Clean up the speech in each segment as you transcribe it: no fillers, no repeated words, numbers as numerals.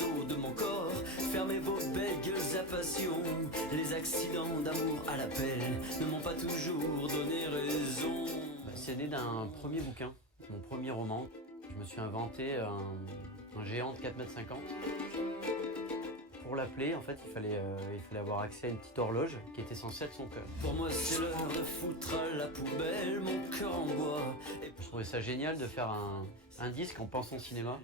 os de mon corps. Fermez vos belles gueules à passion. Les accidents d'amour à l'appel ne m'ont pas toujours donné raison. C'est né d'un premier bouquin, mon premier roman. Je me suis inventé un géant de 4,50 m. Pour l'appeler, en fait, il fallait avoir accès à une petite horloge qui était censée être son cœur. Pour moi, c'est l'heure de foutre à la poubelle mon cœur en bois. Je trouvais ça génial de faire un disque en pensant cinéma,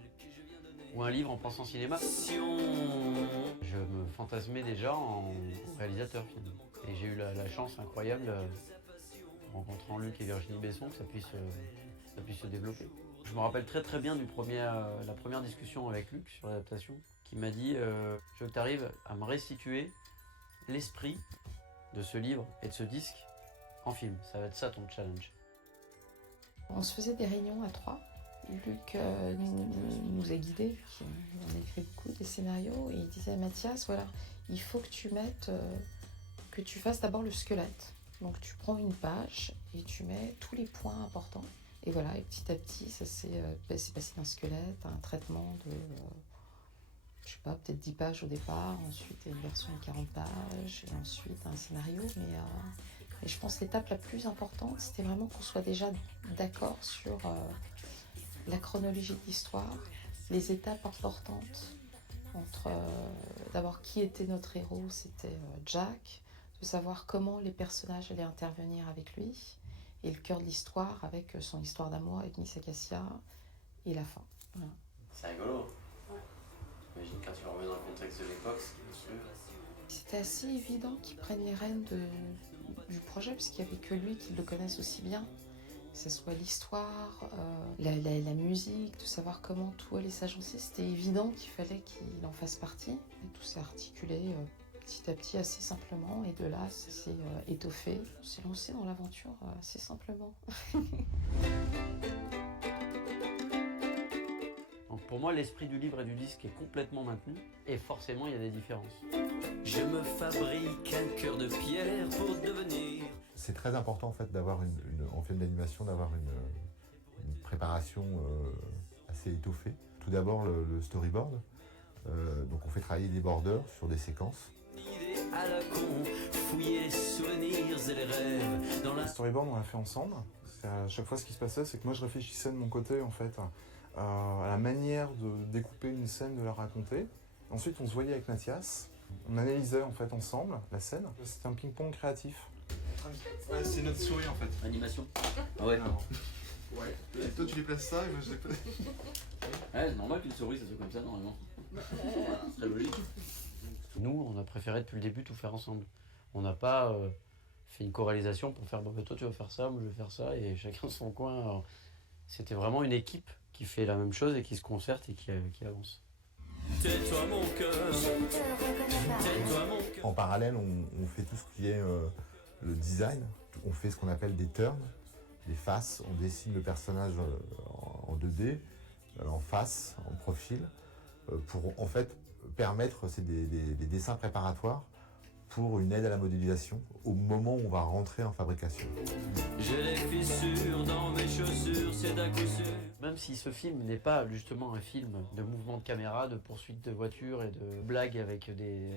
ou un livre en pensant cinéma. Je me fantasmais déjà en réalisateur, finalement. Et j'ai eu la chance incroyable, en rencontrant Luc et Virginie Besson, que ça puisse se développer. Je me rappelle très très bien la première discussion avec Luc sur l'adaptation, qui m'a dit je veux que tu arrives à me restituer l'esprit de ce livre et de ce disque en film. Ça va être ça ton challenge. On se faisait des réunions à trois. Luc nous a guidés, on a écrit beaucoup des scénarios et il disait à Mathias, voilà, il faut que que tu fasses d'abord le squelette. Donc tu prends une page et tu mets tous les points importants. Et voilà, et petit à petit, ça s'est passé d'un squelette à un traitement de, je sais pas, peut-être 10 pages au départ, ensuite une version de 40 pages, et ensuite un scénario. Mais je pense que l'étape la plus importante, c'était vraiment qu'on soit déjà d'accord sur la chronologie de l'histoire, les étapes importantes entre d'abord qui était notre héros, c'était Jack, de savoir comment les personnages allaient intervenir avec lui, et le cœur de l'histoire avec son histoire d'amour avec Miss Acacia et la fin. Voilà. C'est rigolo. Ouais. J'imagine quand tu le remets dans le contexte de l'époque, c'était assez évident qu'il prenne les rênes du projet, parce qu'il n'y avait que lui qui le connaisse aussi bien. Que ce soit l'histoire, la musique, de savoir comment tout allait s'agencer, c'était évident qu'il fallait qu'il en fasse partie. Et tout s'est articulé petit à petit assez simplement, et de là ça s'est étoffé. On s'est lancé dans l'aventure assez simplement. Donc pour moi, l'esprit du livre et du disque est complètement maintenu, et forcément il y a des différences. Je me fabrique un cœur de pierre pour devenir. C'est très important en fait d'avoir en film d'animation, d'avoir une préparation assez étoffée. Tout d'abord le storyboard. Donc on fait travailler des borders sur des séquences. À la con, fouiller les souvenirs et les rêves dans la... Le storyboard, on l'a fait ensemble. À chaque fois, ce qui se passait, c'est que moi, je réfléchissais de mon côté, en fait, à la manière de découper une scène, de la raconter. Ensuite, on se voyait avec Mathias. On analysait, en fait, ensemble la scène. C'était un ping-pong créatif. Ouais, c'est notre souris, en fait. Animation. Ah ouais. Alors, ouais. Et toi, tu les places ça, et moi, je les place. Ouais, c'est normal qu'une souris, ça soit comme ça, normalement. C'est très logique. Nous, on a préféré depuis le début tout faire ensemble. On n'a pas fait une choralisation pour faire bon, toi tu vas faire ça, moi je vais faire ça, et chacun son coin. Alors, c'était vraiment une équipe qui fait la même chose et qui se concerte et qui avance. Tais-toi mon cœur, tais-toi mon cœur. En parallèle, on fait tout ce qui est le design. On fait ce qu'on appelle des turns, des faces. On dessine le personnage en 2D, en face, en profil, pour en fait permettre, c'est des dessins préparatoires pour une aide à la modélisation au moment où on va rentrer en fabrication. J'ai les fissures dans mes chaussures, c'est d'un coup sûr. Même si ce film n'est pas justement un film de mouvement de caméra, de poursuite de voiture et de blagues avec des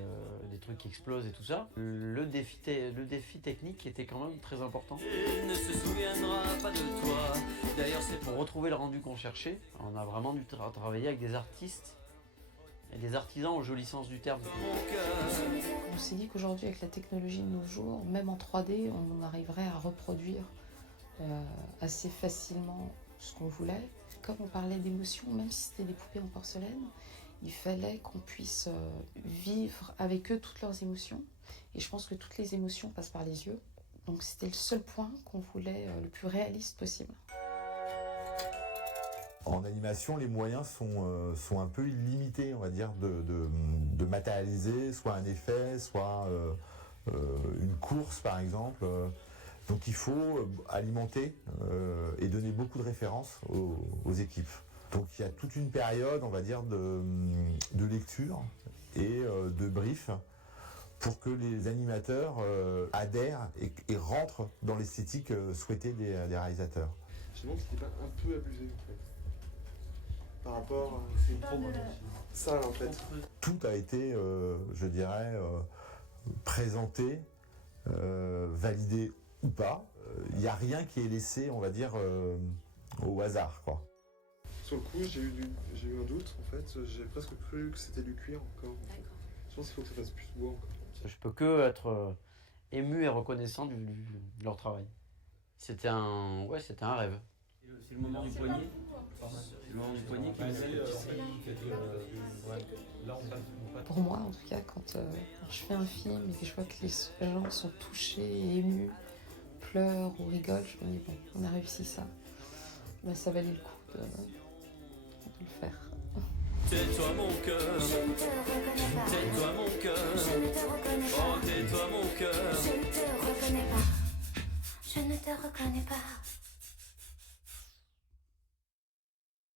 trucs qui explosent et tout ça, le défi technique était quand même très important. Il ne se souviendra pas de toi. D'ailleurs, c'est Pour retrouver le rendu qu'on cherchait, on a vraiment dû travailler avec des artistes et des artisans au joli sens du terme. mon cœur. On s'est dit qu'aujourd'hui, avec la technologie de nos jours, même en 3D, on arriverait à reproduire assez facilement ce qu'on voulait. Comme on parlait d'émotions, même si c'était des poupées en porcelaine, il fallait qu'on puisse vivre avec eux toutes leurs émotions. Et je pense que toutes les émotions passent par les yeux. Donc c'était le seul point qu'on voulait le plus réaliste possible. En animation, les moyens sont un peu illimités, on va dire, de matérialiser soit un effet, soit une course par exemple. Donc il faut alimenter et donner beaucoup de références aux équipes. Donc il y a toute une période, on va dire, de lecture et de brief pour que les animateurs adhèrent et rentrent dans l'esthétique souhaitée des réalisateurs. Je me demande si c'était pas un peu abusé, en fait. par rapport à ça en fait. Tout a été, je dirais, présenté, validé ou pas. Il n'y a rien qui est laissé, on va dire, au hasard, quoi. Sur le coup, j'ai eu un doute en fait. J'ai presque cru que c'était du cuir encore. En fait. Je pense qu'il faut que ça fasse plus de bois encore. Je peux que être ému et reconnaissant de leur travail. C'était un rêve. C'est le moment du poignet. C'est le moment du poignet qui Pour moi, en tout cas, quand je fais un film et que je vois que les gens sont touchés et émus, pleurent ou rigolent, je me dis bon, on a réussi ça. Ben, ça valait le coup de le faire. Tais-toi mon cœur, tais-toi mon cœur, oh tais-toi mon cœur. Je ne te reconnais pas, je ne te reconnais pas.